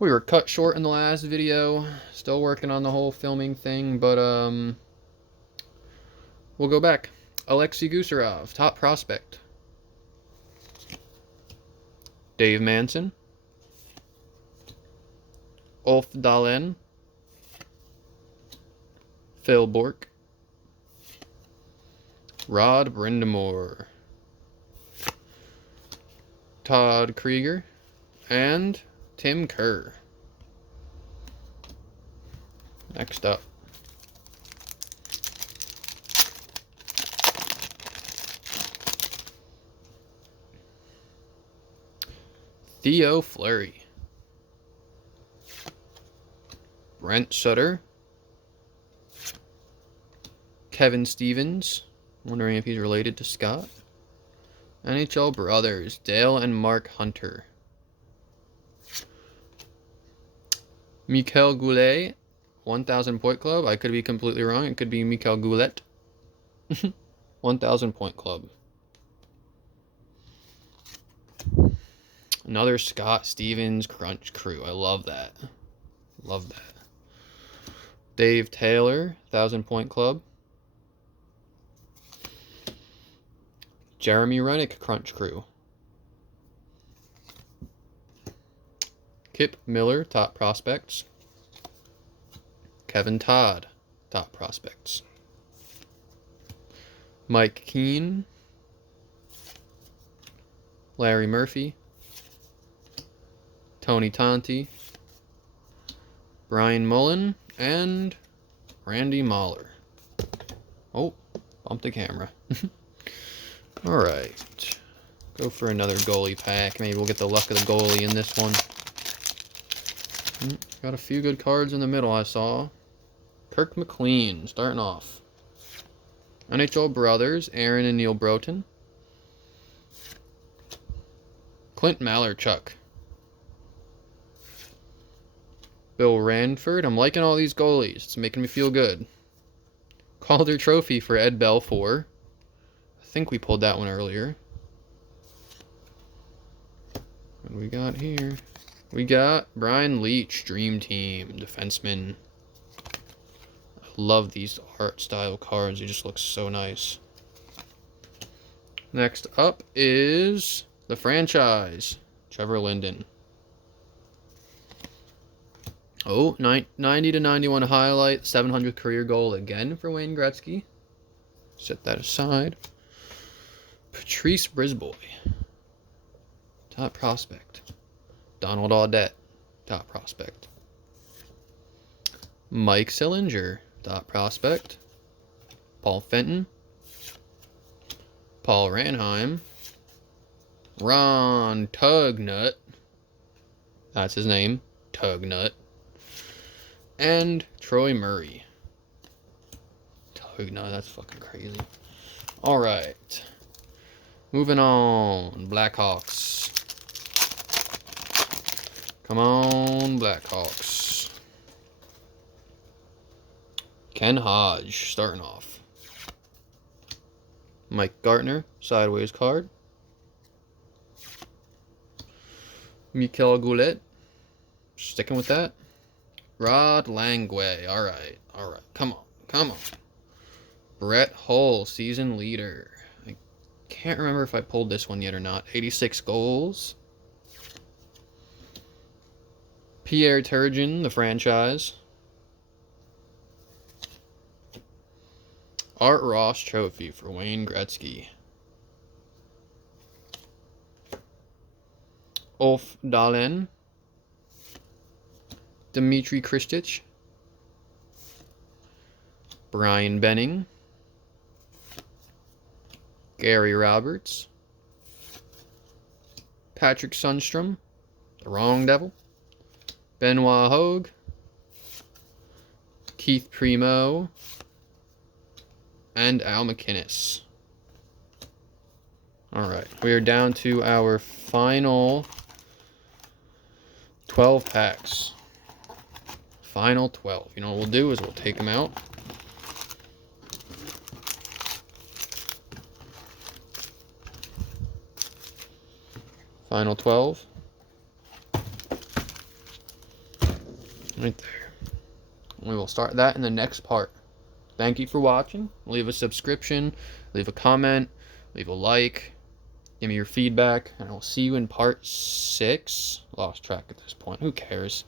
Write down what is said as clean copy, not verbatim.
We were cut short in the last video. Still working on the whole filming thing, but we'll go back. Alexei Gusarov, top prospect. Dave Manson. Ulf Dahlen. Phil Bork. Rod Brindamore. Todd Krieger. And Tim Kerr. Next up. Theo Fleury. Brent Sutter. Kevin Stevens. Wondering if he's related to Scott. NHL Brothers. Dale and Mark Hunter. Mikel Goulet. 1,000 point club. I could be completely wrong. It could be Mikel Goulet. 1,000 point club. Another Scott Stevens Crunch Crew. I love that. Love that. Dave Taylor, 1,000 point club. Jeremy Rennick Crunch Crew. Kip Miller, top prospects. Kevin Todd, top prospects. Mike Keane. Larry Murphy. Tony Tonti. Brian Mullen. And Randy Mahler. Oh, bumped the camera. Alright. Go for another goalie pack. Maybe we'll get the luck of the goalie in this one. Got a few good cards in the middle I saw. Kirk McLean starting off. NHL Brothers, Aaron and Neil Broughton. Clint Malarchuk. Bill Ranford. I'm liking all these goalies. It's making me feel good. Calder Trophy for Ed Belfour. I think we pulled that one earlier. What do we got here? We got Brian Leach, Dream Team, defenseman. I love these art style cards. They just look so nice. Next up is the franchise, Trevor Linden. Oh, 90 to 91 highlight, 700th career goal again for Wayne Gretzky. Set that aside. Patrice Brisbois, top prospect. Donald Audette, top prospect. Mike Sillinger, top prospect. Paul Fenton. Paul Ranheim. Ron Tugnut. That's his name, Tugnut. And Troy Murray. Tugnut, that's fucking crazy. Alright. Moving on. Blackhawks. Come on, Blackhawks. Ken Hodge, starting off. Mike Gartner, sideways card. Mikel Goulet, sticking with that. Rod Langway, alright, come on. Brett Hull, season leader. I can't remember if I pulled this one yet or not. 86 goals. Pierre Turgeon, the franchise. Art Ross trophy for Wayne Gretzky. Ulf Dahlen. Dmitry Kristich. Brian Benning. Gary Roberts. Patrick Sundstrom. The Wrong Devil. Benoit Hogue. Keith Primo. And Al McInnes. Alright, we are down to our final 12 packs. Final 12. You know what we'll do is we'll take them out. Final 12. Right there. We will start that in the next part. Thank you for watching. Leave a subscription, leave a comment, leave a like, give me your feedback, and I will see you in part 6. Lost track at this point. Who cares?